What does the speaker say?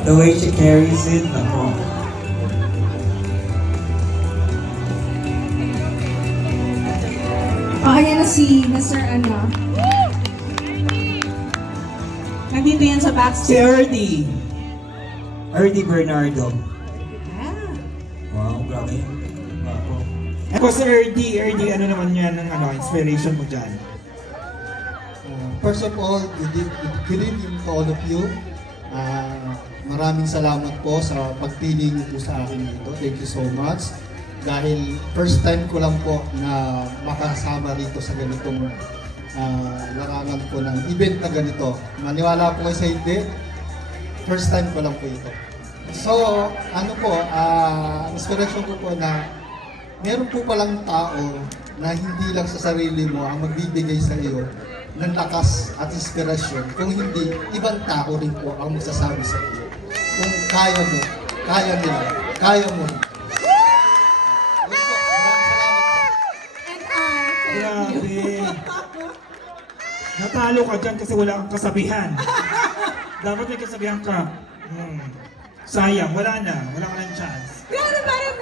The way she carries it, nako. Ayan na si Mr. Ano. Nandito yan sa Si backstage. Ernie. Ernie Bernardo. Ah. Wow, grabe. Ako. Ako si Ernie, ano naman yan ng inspiration mo dyan? First of all, good evening to all of you. Maraming salamat po sa pagpili niyo po sa akin dito. Thank you so much. Dahil first time ko lang po na makasama rito sa ganitong larangan po ng event na ganito. Maniwala po kayo sa hindi, first time ko lang po ito. So, ano po, inspiration ko po na meron po palang tao na hindi lang sa sarili mo ang magbibigay sa iyo ng lakas at inspirasyon. Kung hindi, ibang tao rin po ang magsasabi sa iyo. Kung kaya mo, kaya nila, kaya mo. Yun po, maraming salamat po. And thank you. Grabe. Natalo ka dyan kasi wala kang kasabihan. Dapat may kasabihan ka. Sayang, wala na. Wala ka ng chance. Pero parang